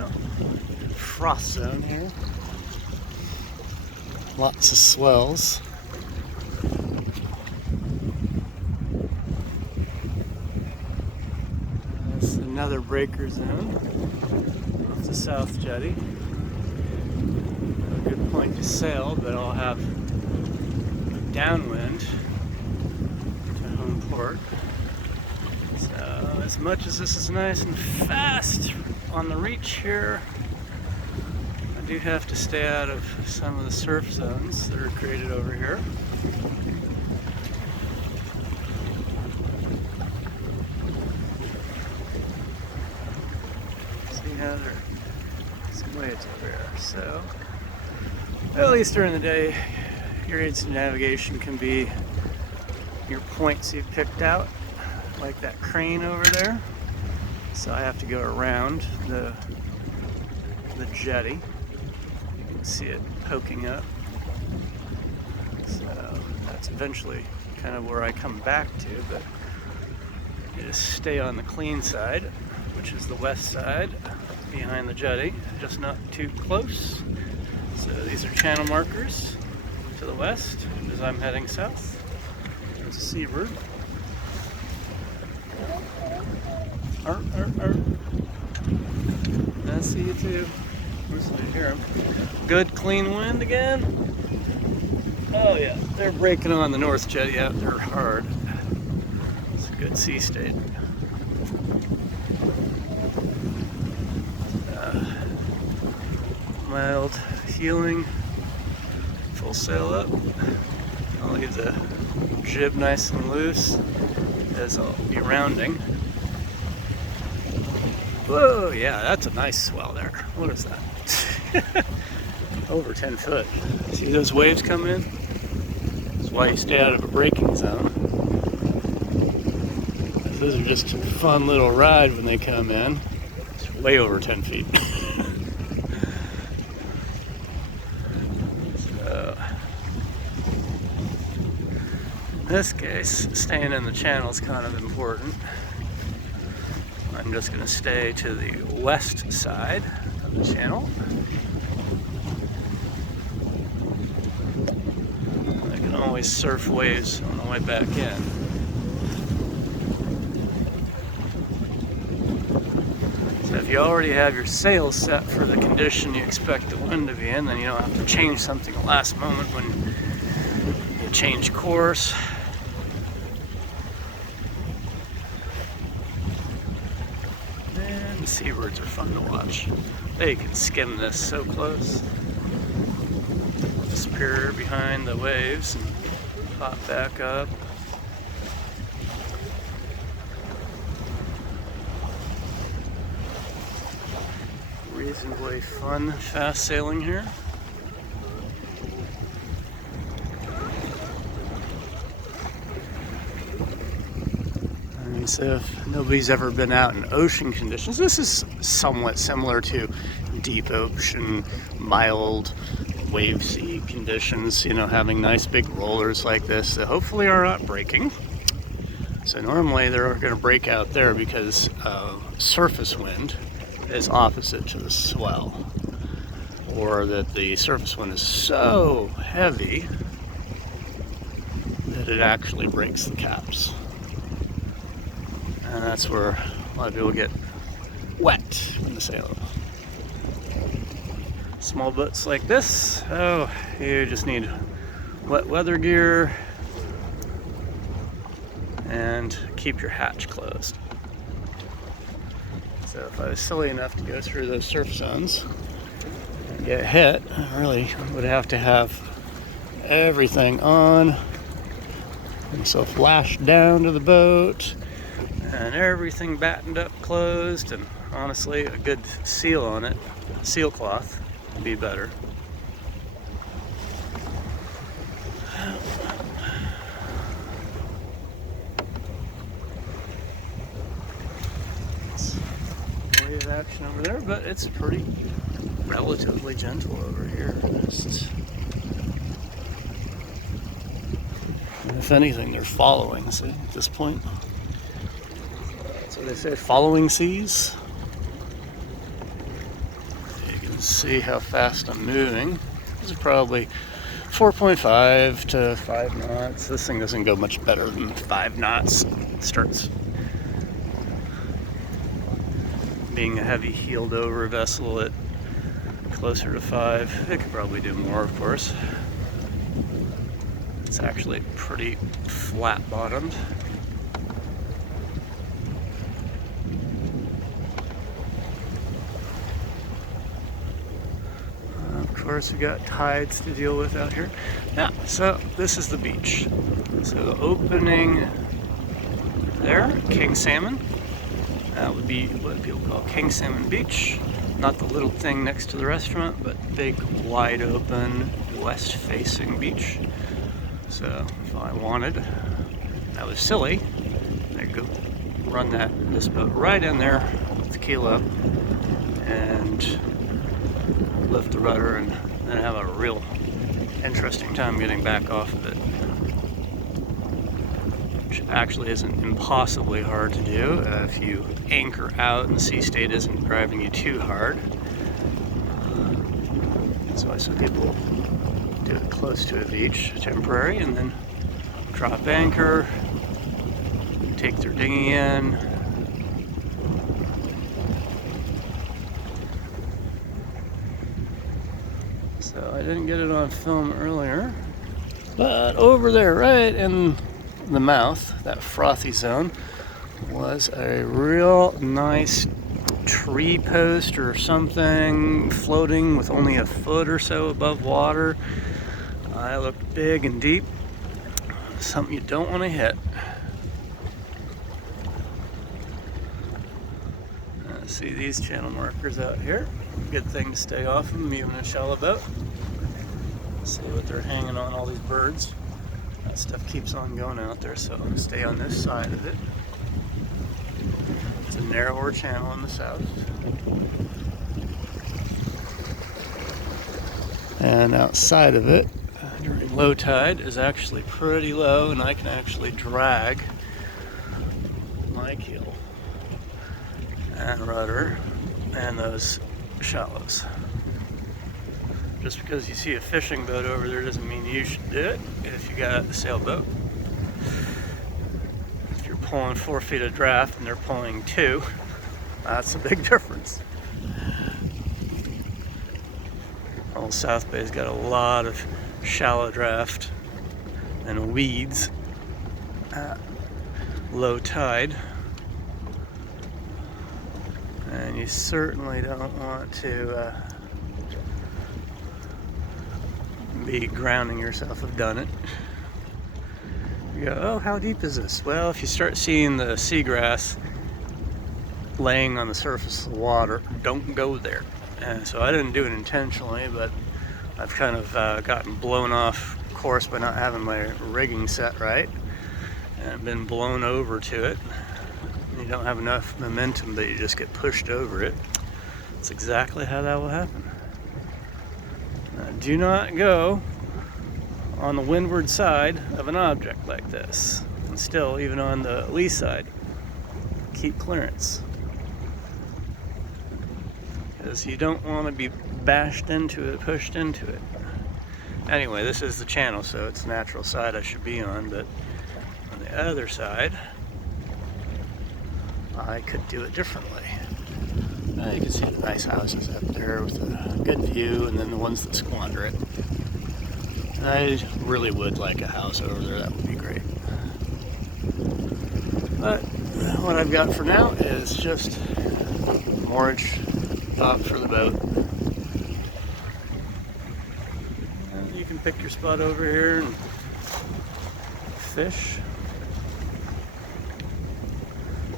Yeah. Frost zone here. Lots of swells. That's another breaker zone. Off the South Jetty. A good point to sail, but I'll have downwind to home port. So as much as this is nice and fast on the reach here, I do have to stay out of some of the surf zones that are created over here. See how there's some waves over here. So at least during the day, your aids to navigation can be your points you've picked out, like that crane over there. So I have to go around the jetty. You can see it poking up. So that's eventually kind of where I come back to, but you just stay on the clean side, which is the west side behind the jetty, just not too close. So these are channel markers to the west as I'm heading south. There's a seabird. Arr, arr, arr. I see you too. Listen to hear him. Good clean wind again. Oh yeah, they're breaking on the North Jetty out there hard. It's a good sea state. Mild heeling. Full sail up. I'll leave the jib nice and loose as I'll be rounding. Whoa, yeah, that's a nice swell there. What is that? Over 10 foot. See those waves come in? That's why you stay out of a braking zone. Those are just a fun little ride when they come in. It's way over 10 feet. So, in this case, staying in the channel is kind of important. I'm just going to stay to the west side of the channel. I can always surf waves on the way back in. So if you already have your sails set for the condition you expect the wind to be in, then you don't have to change something at the last moment when you change course. And the seabirds are fun to watch. They can skim this so close. Disappear behind the waves and pop back up. Reasonably fun, fast sailing here. And so if nobody's ever been out in ocean conditions, this is somewhat similar to deep ocean, mild wave sea conditions, you know, having nice big rollers like this that hopefully are not breaking. So normally they're going to break out there because surface wind is opposite to the swell, or that the surface wind is so heavy that it actually breaks the caps. And that's where a lot of people get wet when they sail. Small boats like this, oh, you just need wet weather gear and keep your hatch closed. So if I was silly enough to go through those surf zones and get hit, I really would have to have everything on, and so lashed down to the boat and everything battened up closed, and honestly a good seal on it, seal cloth, would be better. Wave action over there, but it's pretty relatively gentle over here. If anything, they're following, see, at this point. So they say following seas. Let's see how fast I'm moving. This is probably 4.5 to 5 knots. This thing doesn't go much better than 5 knots. It starts being a heavy heeled over vessel at closer to 5. It could probably do more, of course. It's actually pretty flat bottomed. Of course, we got tides to deal with out here. Yeah, so this is the beach. So the opening there, King Salmon. That would be what people call King Salmon Beach. Not the little thing next to the restaurant, but big, wide open, west-facing beach. So if I wanted, that was silly, I'd go run this boat right in there with the keel up and lift the rudder and then have a real interesting time getting back off of it. Which actually isn't impossibly hard to do if you anchor out and the sea state isn't driving you too hard. That's why some people do it close to a beach, temporary, and then drop anchor, take their dinghy in. So I didn't get it on film earlier, but over there, right in the mouth, that frothy zone, was a real nice tree post or something floating with only a foot or so above water. It looked big and deep, something you don't want to hit. See these channel markers out here. Good thing to stay off them, even in a shallow boat. See what they're hanging on, all these birds. That stuff keeps on going out there, so stay on this side of it. It's a narrower channel in the south. And outside of it, during low tide, is actually pretty low, and I can actually drag my keel and rudder and those shallows. Just because you see a fishing boat over there doesn't mean you should do it if you got a sailboat. If you're pulling 4 feet of draft and they're pulling 2, that's a big difference. Old South Bay's got a lot of shallow draft and weeds at low tide. And you certainly don't want to be grounding yourself. I've done it. You go, oh, how deep is this? Well, if you start seeing the seagrass laying on the surface of the water, don't go there. And so I didn't do it intentionally, but I've kind of gotten blown off course by not having my rigging set right, and been blown over to it. You don't have enough momentum, but you just get pushed over it. That's exactly how that will happen. Do not go on the windward side of an object like this. And still, even on the lee side, keep clearance. Because you don't want to be bashed into it, pushed into it. Anyway, this is the channel, so it's the natural side I should be on, but on the other side, I could do it differently. You can see the nice houses up there with a good view, and then the ones that squander it. I really would like a house over there, that would be great. But what I've got for now is just moorage top for the boat. And you can pick your spot over here and fish.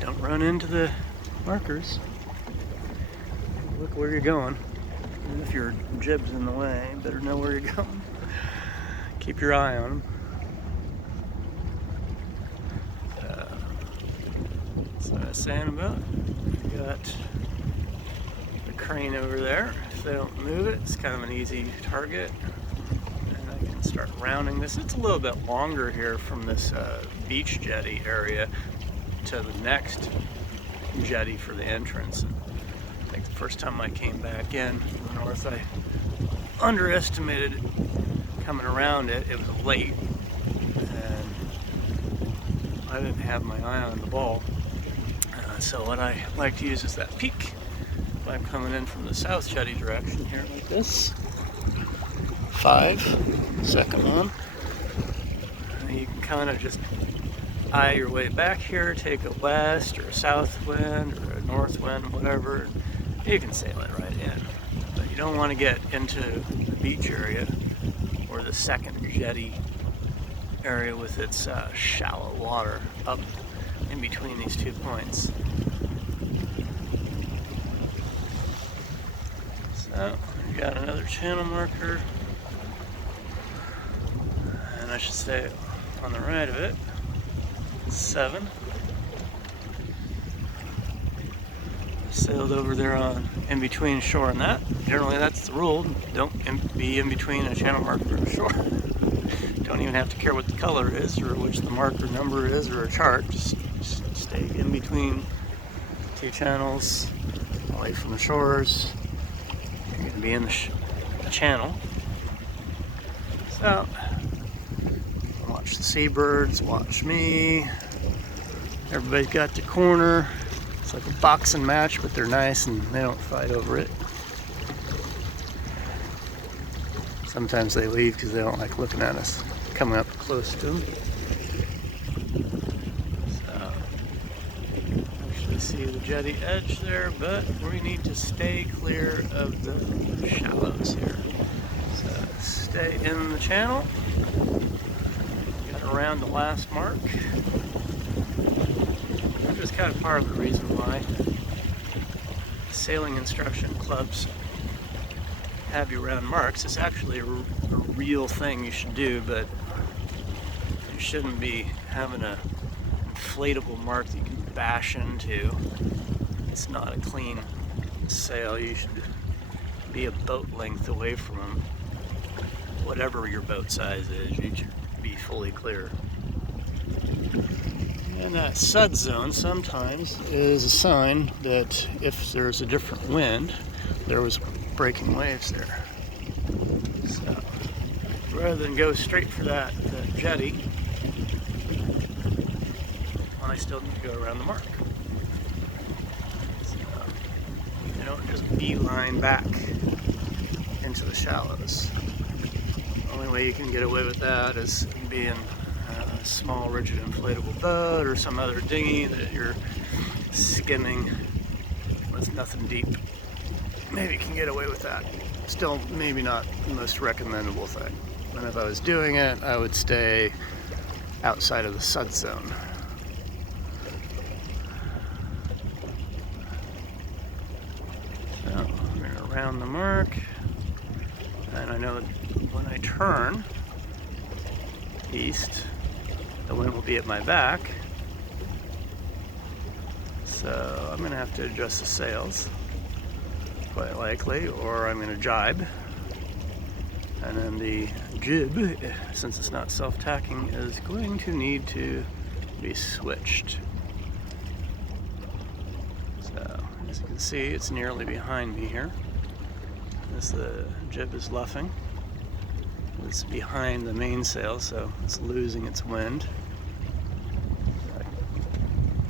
Don't run into the markers. Look where you're going. Even if your jib's in the way, you better know where you're going. Keep your eye on them. So I was saying about, you got the crane over there. If they don't move it, it's kind of an easy target. And I can start rounding this. It's a little bit longer here from this beach jetty area to the next jetty for the entrance. Like the first time I came back in from the north, I underestimated coming around it. It was late, and I didn't have my eye on the ball. So what I like to use is that peak. If I'm coming in from the south jetty direction here like this, 5-second one, you can kind of just eye your way back here, take a west or a south wind or a north wind, whatever. You can sail it right in. But you don't want to get into the beach area or the second jetty area with its shallow water up in between these 2 points. So we got another channel marker, and I should say on the right of it, 7. Sailed over there on in between shore and that. Generally that's the rule. Don't be in between a channel marker and a shore. Don't even have to care what the color is or which the marker number is or a chart. Just stay in between 2 channels, away from the shores. You're going to be in the channel. So, watch the seabirds, watch me. Everybody's got the corner. It's like a boxing match, but they're nice and they don't fight over it. Sometimes they leave because they don't like looking at us coming up close to them. So, actually see the jetty edge there, but we need to stay clear of the shallows here. So stay in the channel. Got around the last mark. Which is kind of part of the reason why sailing instruction clubs have you round marks. It's actually a real thing you should do, but you shouldn't be having an inflatable mark that you can bash into. It's not a clean sail. You should be a boat length away from them. Whatever your boat size is, you should be fully clear. And that sud zone sometimes is a sign that if there's a different wind, there was breaking waves there. So rather than go straight for that jetty, I still need to go around the mark. So you don't just beeline back into the shallows. The only way you can get away with that is being a small rigid inflatable boat or some other dinghy that you're skimming with nothing deep. Maybe you can get away with that. Still maybe not the most recommendable thing. And if I was doing it, I would stay outside of the sud zone. So I'm going to round the mark, and I know that when I turn east, the wind will be at my back, so I'm going to have to adjust the sails, quite likely, or I'm going to jibe, and then the jib, since it's not self-tacking, is going to need to be switched. So, as you can see, it's nearly behind me here. As the jib is luffing. It's behind the mainsail, so it's losing its wind.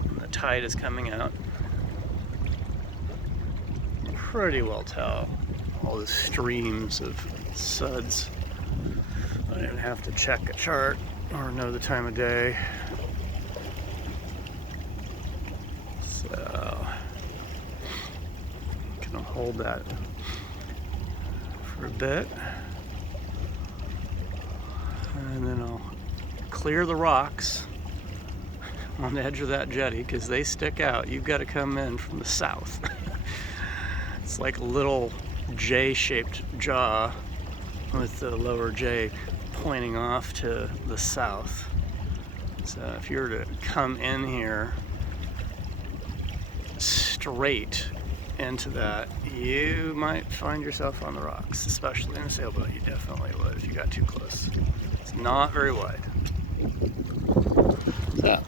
And the tide is coming out. You can pretty well tell all the streams of suds. I don't even have to check a chart or know the time of day. So, I'm gonna hold that for a bit. And then I'll clear the rocks on the edge of that jetty because they stick out. You've got to come in from the south. It's like a little J-shaped jaw with the lower J pointing off to the south. So if you were to come in here straight into that, you might find yourself on the rocks, especially in a sailboat. You definitely would if you got too close. It's not very wide. So,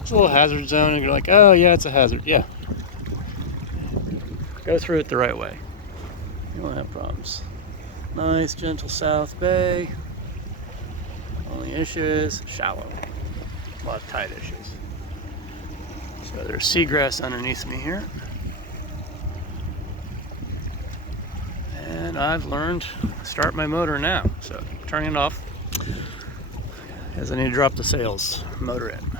it's a little hazard zone, and you're like, oh yeah, it's a hazard. Yeah. Go through it the right way. You won't have problems. Nice, gentle South Bay. Only issue is shallow. A lot of tide issues. So there's seagrass underneath me here. And I've learned to start my motor now. So turning it off as I need to drop the sails, motor in.